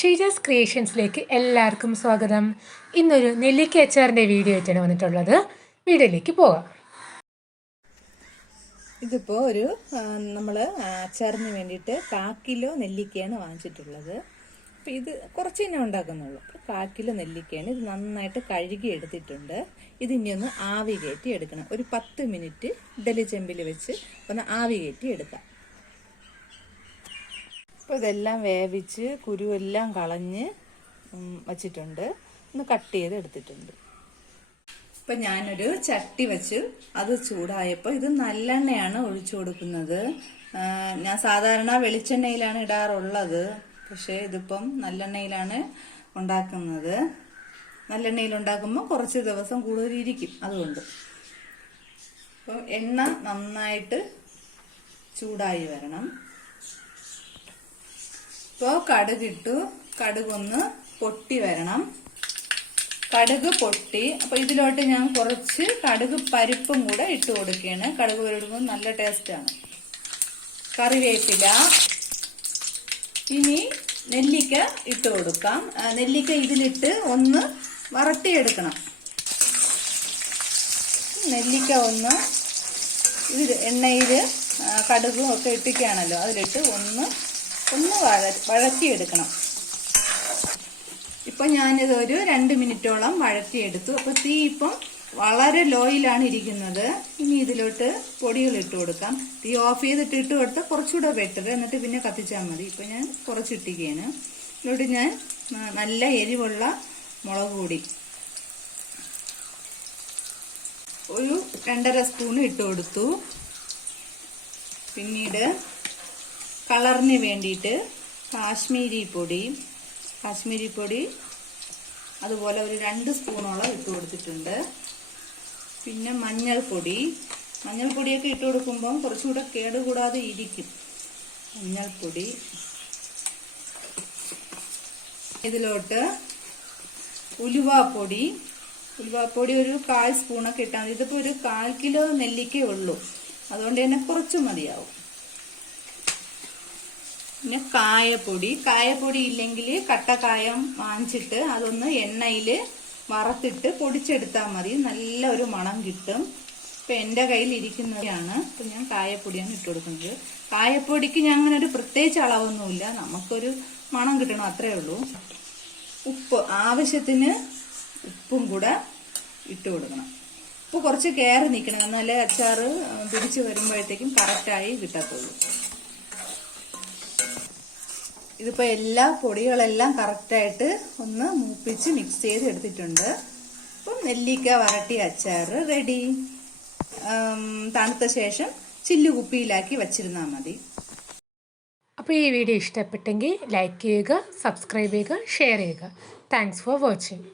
ഷീജാസ് ക്രിയേഷൻസിലേക്ക് എല്ലാവർക്കും സ്വാഗതം. ഇന്നൊരു നെല്ലിക്ക അച്ചാറിന്റെ വീഡിയോ ആയിട്ടാണ് വന്നിട്ടുള്ളത്. വീഡിയോയിലേക്ക് പോകാം. ഇതിപ്പോൾ ഒരു നമ്മൾ അച്ചാറിന് വേണ്ടിയിട്ട് കാ കിലോ നെല്ലിക്കയാണ് വാങ്ങിച്ചിട്ടുള്ളത്. അപ്പോൾ ഇത് കുറച്ച് തന്നെ ഉണ്ടാക്കുന്നുള്ളൂ. അപ്പോൾ കാ കിലോ നെല്ലിക്കയാണ് ഇത് നന്നായിട്ട് കഴുകി എടുത്തിട്ടുണ്ട്. ഇത് ഇനി ഒന്ന് ആവി കയറ്റി എടുക്കണം. ഒരു പത്ത് മിനിറ്റ് ഇഡലി ചെമ്പിൽ വെച്ച് ഒന്ന് ആവി കയറ്റി എടുക്കാം. അപ്പോൾ ഇതെല്ലാം വേവിച്ച് കുരുവെല്ലാം കളഞ്ഞ് വച്ചിട്ടുണ്ട്. ഒന്ന് കട്ട് ചെയ്ത് എടുത്തിട്ടുണ്ട്. ഇപ്പം ഞാനൊരു ചട്ടി വെച്ച് അത് ചൂടായപ്പോൾ ഇത് നല്ലെണ്ണയാണ് ഒഴിച്ചു കൊടുക്കുന്നത്. ഞാൻ സാധാരണ വെളിച്ചെണ്ണയിലാണ് ഇടാറുള്ളത്. പക്ഷേ ഇതിപ്പം നല്ലെണ്ണയിലാണ് ഉണ്ടാക്കുന്നത്. നല്ലെണ്ണയിൽ ഉണ്ടാക്കുമ്പോൾ കുറച്ച് ദിവസം കൂടുതൽ ഇരിക്കും അതുകൊണ്ട്. അപ്പോൾ എണ്ണ നന്നായിട്ട് ചൂടായി വരണം. ഇപ്പോൾ കടുകിട്ടു കടുകൊന്ന് പൊട്ടി വരണം. കടുക് പൊട്ടി. അപ്പൊ ഇതിലോട്ട് ഞാൻ കുറച്ച് കടുക് പരിപ്പും കൂടെ ഇട്ട് കൊടുക്കുകയാണ്. കടുക് പരിപ്പും നല്ല ടേസ്റ്റാണ് കറിവേപ്പില. ഇനി നെല്ലിക്ക ഇട്ട് കൊടുക്കാം. നെല്ലിക്ക ഇതിലിട്ട് ഒന്ന് വറട്ടിയെടുക്കണം. നെല്ലിക്ക ഒന്ന് ഇതിൽ എണ്ണയിൽ കടുകും ഒക്കെ ഇട്ടിക്കുകയാണല്ലോ അതിലിട്ട് ഒന്ന് ഒന്ന് വഴ വഴറ്റിയെടുക്കണം. ഇപ്പം ഞാനിത് ഒരു രണ്ട് മിനിറ്റോളം വഴറ്റിയെടുത്തു. അപ്പോൾ തീ ഇപ്പം വളരെ ലോയിലാണ് ഇരിക്കുന്നത്. ഇനി ഇതിലോട്ട് പൊടികൾ ഇട്ട് കൊടുക്കാം. തീ ഓഫ് ചെയ്തിട്ട് ഇട്ട് കൊടുത്താൽ കുറച്ചുകൂടെ ബെറ്റർ എന്നിട്ട് പിന്നെ കത്തിച്ചാൽ മതി. ഇപ്പം ഞാൻ കുറച്ചിട്ടിരിക്കുകയാണ്. ഇതിലോട്ട് ഞാൻ നല്ല എരിവുള്ള മുളക് പൊടി. ഒരു രണ്ടര സ്പൂൺ ഇട്ട് കൊടുത്തു. പിന്നീട് കളറിന് വേണ്ടിയിട്ട് കാശ്മീരി പൊടി കാശ്മീരി പൊടി അതുപോലെ ഒരു രണ്ട് സ്പൂണോളം ഇട്ട് കൊടുത്തിട്ടുണ്ട്. പിന്നെ മഞ്ഞൾപ്പൊടി. മഞ്ഞൾപ്പൊടിയൊക്കെ ഇട്ട് കൊടുക്കുമ്പം കുറച്ചുകൂടെ കേടുകൂടാതെ ഇരിക്കും. മഞ്ഞൾപ്പൊടി. ഇതിലോട്ട് ഉലുവാപ്പൊടി. ഉലുവാപ്പൊടി ഒരു കാൽ സ്പൂണൊക്കെ ഇട്ടാൽ മതി. ഇതിപ്പോൾ ഒരു കാൽ കിലോ നെല്ലിക്കേ ഉള്ളൂ. അതുകൊണ്ട് തന്നെ കുറച്ച് മതിയാവും. പിന്നെ കായപ്പൊടി. കായപ്പൊടി ഇല്ലെങ്കിൽ കട്ടക്കായം വാങ്ങിച്ചിട്ട് അതൊന്ന് എണ്ണയിൽ വറുത്തിട്ട് പൊടിച്ചെടുത്താൽ മതി. നല്ല ഒരു മണം കിട്ടും. ഇപ്പം എന്റെ കയ്യിൽ ഇരിക്കുന്നതാണ്. ഇപ്പം ഞാൻ കായപ്പൊടിയാണ് ഇട്ട് കൊടുക്കുന്നത്. കായപ്പൊടിക്ക് ഞാൻ അങ്ങനെ ഒരു പ്രത്യേകിച്ച് അളവൊന്നുമില്ല. നമുക്കൊരു മണം കിട്ടണം അത്രേ ഉള്ളൂ. ഉപ്പ് ആവശ്യത്തിന് ഉപ്പും കൂടെ ഇട്ട് കൊടുക്കണം. ഉപ്പ് കുറച്ച് കയറി നിൽക്കണം. എന്നാലേ അച്ചാറ് പിടിച്ച് വരുമ്പോഴത്തേക്കും കറക്റ്റായി കിട്ടത്തുള്ളൂ. ഇതിപ്പോ എല്ലാ പൊടികളെല്ലാം കറക്റ്റായിട്ട് ഒന്ന് മൂപ്പിച്ച് മിക്സ് ചെയ്ത് എടുത്തിട്ടുണ്ട് അപ്പം നെല്ലിക്ക വരട്ടി അച്ചാർ റെഡി തണുത്ത ശേഷം ചില്ലു കുപ്പിയിലാക്കി വച്ചിരുന്നാൽ മതി. അപ്പോൾ ഈ വീഡിയോ ഇഷ്ടപ്പെട്ടെങ്കിൽ ലൈക്ക് ചെയ്യുക സബ്സ്ക്രൈബ് ചെയ്യുക ഷെയർ ചെയ്യുക. Thanks for watching